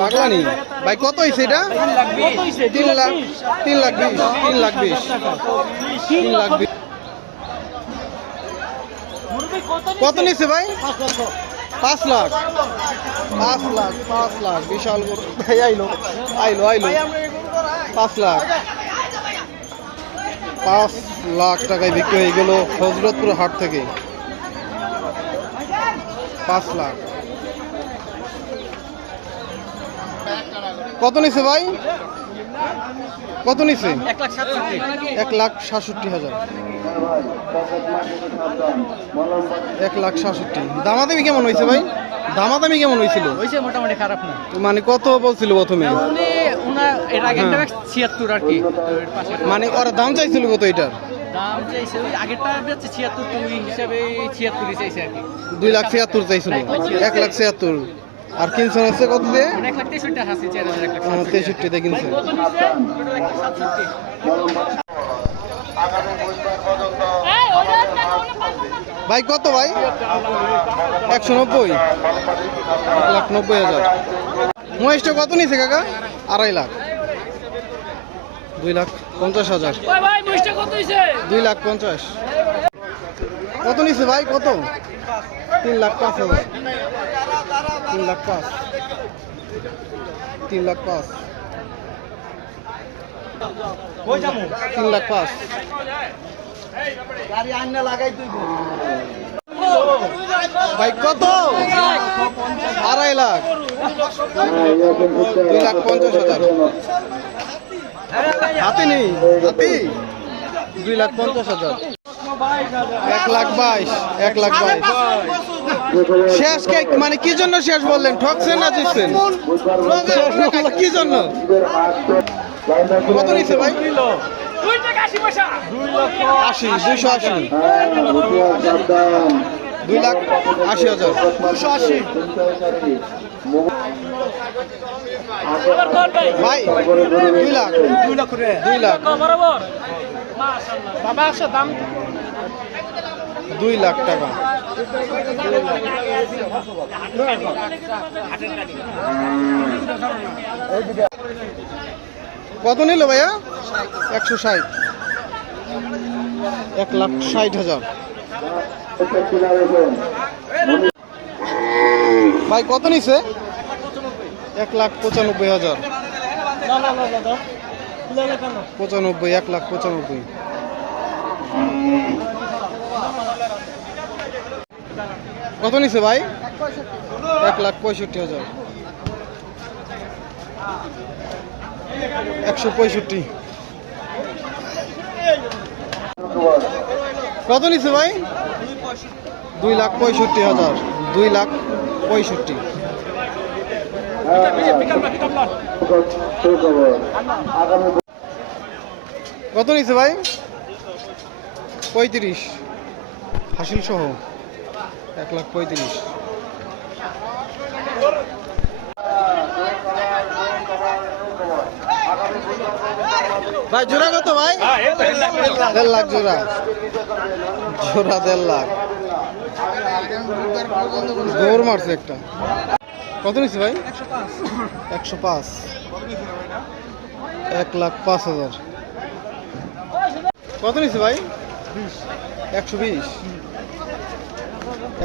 পাগলানি ভাই কত হয়েছে এটা? 3,20,000 3,20,000 কত নিচ্ছে ভাই? 5 লাখ বিশাল গরু ভাই আইলো 5 লাখ টাকায় বিক্রি হয়ে গেল হযরতপুর হাট থেকে। 5 লাখ কত নিছে ভাই? কত নিছে? 1,67,000 1,67,000 দামাদামি কেমন হয়েছে ভাই? দামাদামি কেমন হয়েছিল? মোটামুটি খারাপ না, মানে কত বলছিল প্রথমে? এর আগে 76 আর কি, মানে ওরা দাম চাইছিল কত এটার? দাম চাইছে ওই আগেরটা বেচছে 76, তো ওই হিসাবে 76 চাইছে আর কি। 2,76,000 চাইছিল, 1,76,000 আর কিনছেন হচ্ছে কত দিয়ে? 1,63 আছে, 4,000 63 দিয়ে কিনছেন। ভাই কত ভাই? 190, 1,90,000 মহেশটা কত নিছে কাকা? 2.5 লাখ, 2,50,000 2,50,000 কত নিছে ভাই? কত? 3,05,000 3,05,000 3,05,000 3,05,000 ভাই কত? 2.5 লাখ 2,50,000 হাতে নেই, হাতে 2,50,000 1,22,000 1,22,000 শেষ কেক মানে কি জন্য শেষ বললেন? ঠকছেন না জিতছেন? কি জন্য? কত নিচ্ছে ভাই? 2,80,000 2,80,000 ভাই 2 লাখ 2 লাখ 2 লাখ টাকা। কত নিল ভাইয়া? 160 1,60,000 ভাই কত নিছে? 1,95,000 95 1,95,000 কত নিছে ভাই? 1,65,000 165 কত নিছে ভাই? 2,65,000 2,65,000 কত নিছে ভাই? 35 হাসিল সহ 1,35,000 ভাই জোড়া কত ভাই? 1.5 লাখ জোড়া 1.5 লাখ দৌড় মারছে একটা। কত নিচ্ছে ভাই? 105 1,05,000 কত নিচ্ছে ভাই? 120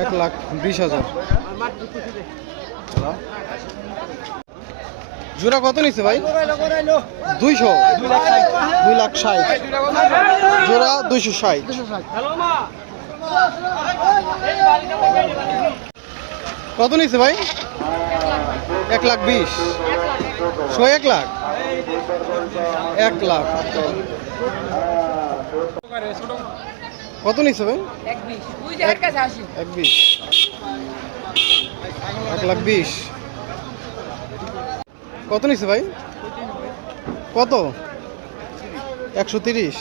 1,20,000 জোড়া কত নিচ্ছে ভাই? 200 2,60,000 জোড়া 260 কত নিচ্ছে ভাই? 1,20,000 1 লাখ 1 লাখ কত নিচ্ছে ভাই? 1,20 1,20,000 কত নিচ্ছে ভাই? কত? 130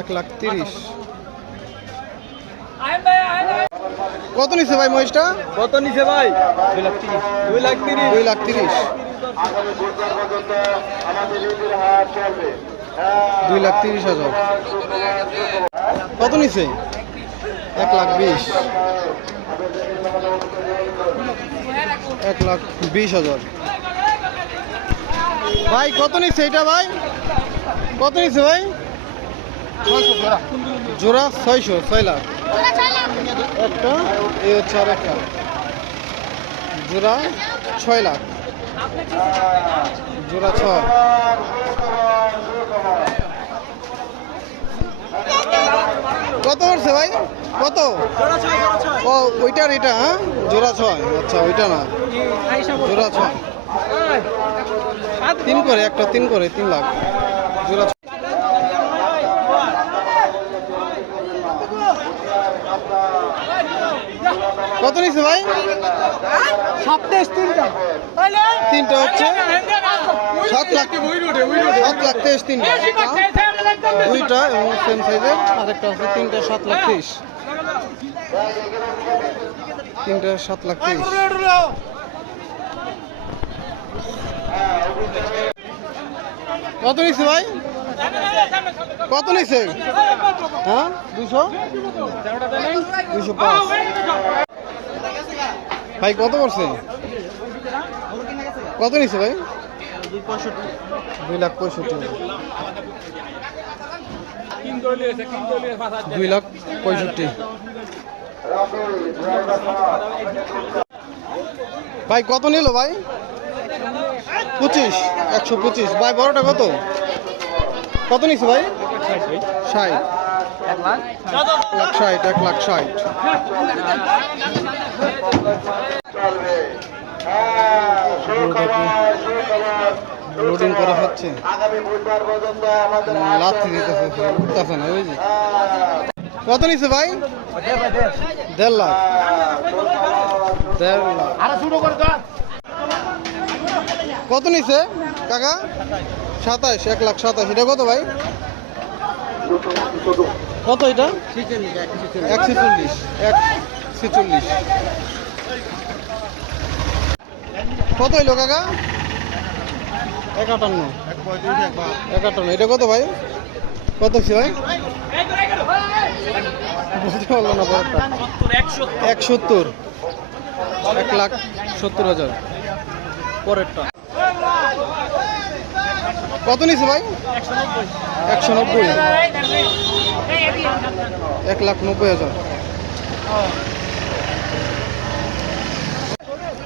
1,30,000 কত নিচ্ছে ভাই মহিষটা? কত নিছে ভাই? 2,30,000 2,30,000 কত নিচ্ছে? 1,20,000 1,20,000। ভাই কত নিচ্ছে এটা ভাই? কত নিচ্ছে ভাই? জোড়া 600, 6 লাখ। একটা এই হচ্ছে আর একটা জোড়া 6 লাখ। জোড়া 6। কত পড়ছে ভাই? কত? ও ওইটার এটা, হ্যাঁ জোড়া 6। আচ্ছা ওইটা না, জোড়া 6। 3 করে, একটা 3 করে 3 লাখ জোড়া 6। কত নিচ্ছে ভাই? 3টা হচ্ছে 7 লাখ। 7,23,000 3টা। দুইটা এবং সেম সাইজের, আরেকটা আছে 3টা 7,30,000। 3টা 7,30,000। কত নিচ্ছে ভাই? কত নিচ্ছে? হ্যাঁ 200, 205। ভাই কত করছে? কত নিচ্ছে ভাই? 2,65,000। 2,65,000। ভাই কত নিল ভাই? 25, 125। ভাই বড়টা কত? কত নিচ্ছে ভাই? 60। 1,60,000। লোডিং করা হচ্ছে, লাথি দিতেছে, উঠতেছে না বুঝলি। কত নিচ্ছে ভাই? 1.5 লাখ। 1.5 লাখ। কত নিচ্ছে কাকা? 27, 1,27,000। এটা কত ভাই? কত এটা? 146, 146। কত হইলো কাকা? 51, 51। এটা কত ভাই? কত হচ্ছে ভাই? বলতে পারলো না বড়টা। 170, 1,70,000। পরেরটা কত নিচ্ছে ভাই? 190, 1,90,000।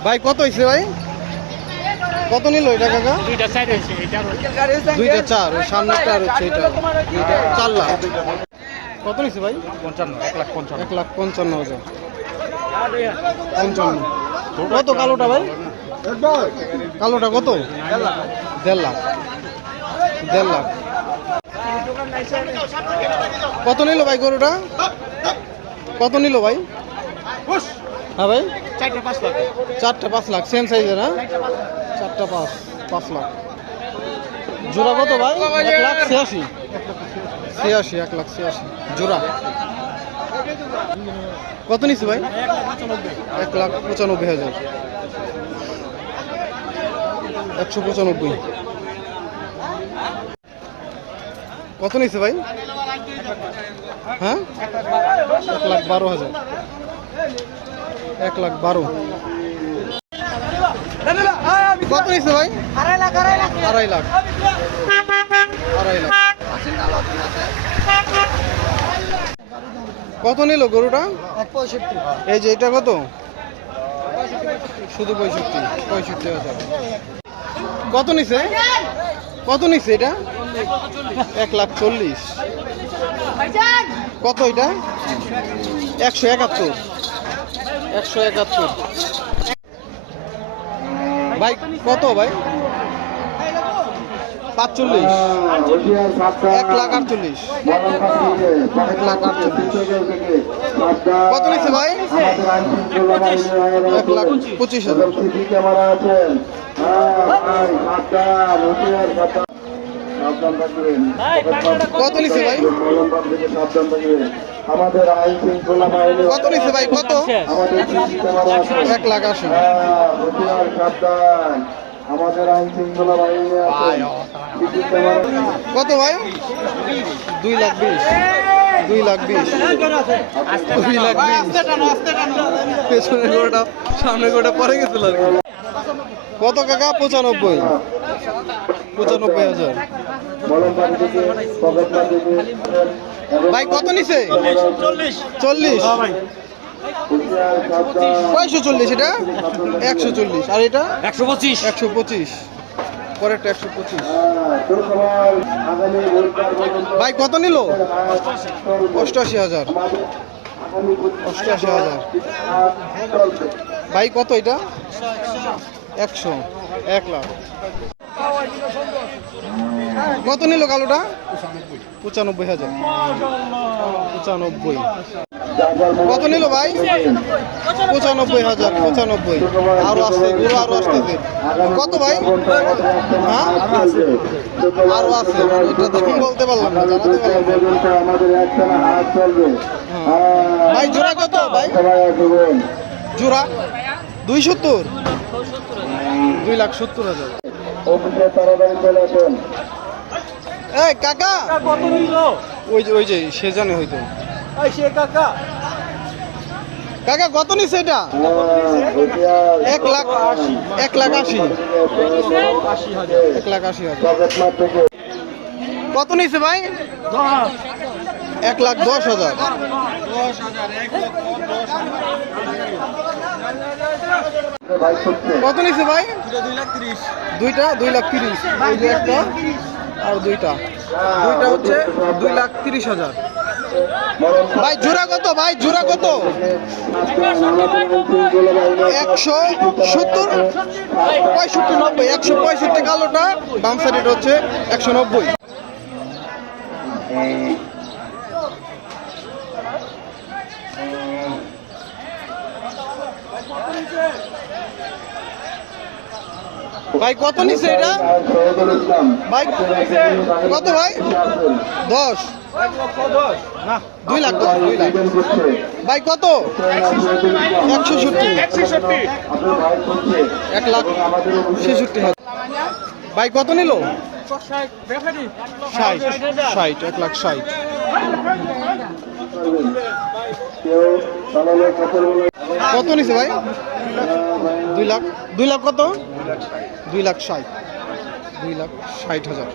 ভাই কত হয়েছে ভাই? কত নিল এটা কাকা? 2টা 4। ওই সামনেটা আর হচ্ছে এটা 4 লাখ। কত নিচ্ছে ভাই? 1,55,000। 55। কত কালোটা ভাই? কালোটা কত? 1.5 লাখ। 1.5 লাখ। কত নিল ভাই গরুটা? কত নিল ভাই? হ্যাঁ ভাই 4টা 5 লাখ। সেম সাইজের, হ্যাঁ 4টা 5 লাখ। জোড়া কত ভাই? 1,86,000। 1,86,000 জোড়া। কত নিচ্ছে ভাই? 1,95,000। 195। কত নিচ্ছে ভাই? হ্যাঁ 1,12,000। 1,12,000। কত নিচ্ছে ভাই? 2.5 লাখ। 2.5 লাখ। কত নিল গরুটা? 65। এই যে এটা কত? শুধু 65,000। কত নিছে? কত নিছে এটা? 1,40,000। কত এটা? 171। 171। ভাই কত ভাই? 45। 1,48,000। 1,48,000। কত নিচ্ছে ভাই? 1,25,000। কত নিচ্ছে ভাই? আমাদের আইন শৃঙ্খলা বাহিনী কত নিচ্ছে ভাই? কত? আমাদের 1,80,000। সাবধান, আমাদের আইন শৃঙ্খলা বাহিনী আছে। কত ভাই? 2,20,000। 2,20,000 2,20,000 পেছনের গোটা সামনের গোটা পরে গেছিল আর কি। কত কাকা? 95,000 ভাই কত নিছে? 40 540 এটা 140 আর এটা 125 পরেরটা 125 ভাই কত নিল? 88,000 ভাই কত এটা? 100 1 লাখ। কত নিল কালোটা? 95,000 95 কত নিল ভাই? 95,000 95 আরো আসছে গুলো আরো আসতেছে। কত ভাই? হ্যাঁ আরো আছে এটা তো বলতে পারলাম না, জানাতে পারলাম না। ভাই জোড়া কত ভাই? জোড়া 270 2,70,000। এই কাকা কত নিল? ওই যে সে জানে হয়তো। সে কাকা কাকা কত নিছে এটা? 1,80,000 1,80,000 কত নিছে ভাই? 1,10,000 কত নিছে ভাই? 2,30,000 2,30,000 এই যে একটা আর দুইটা হচ্ছে 2,30,000 ভাই জোড়া কত ভাই? জোড়া কত? 170 65 90 165 কালোটা দাম সাইড এটা হচ্ছে 190। ভাই কত নিচ্ছে এটা? ভাই কত ভাই? 10 2 লাখ 2 লাখ ভাই কত? 160 1,66,000 ভাই কত নিল? 60 1,60,000 কত নিছে ভাই? 2 লাখ কত? 2,60,000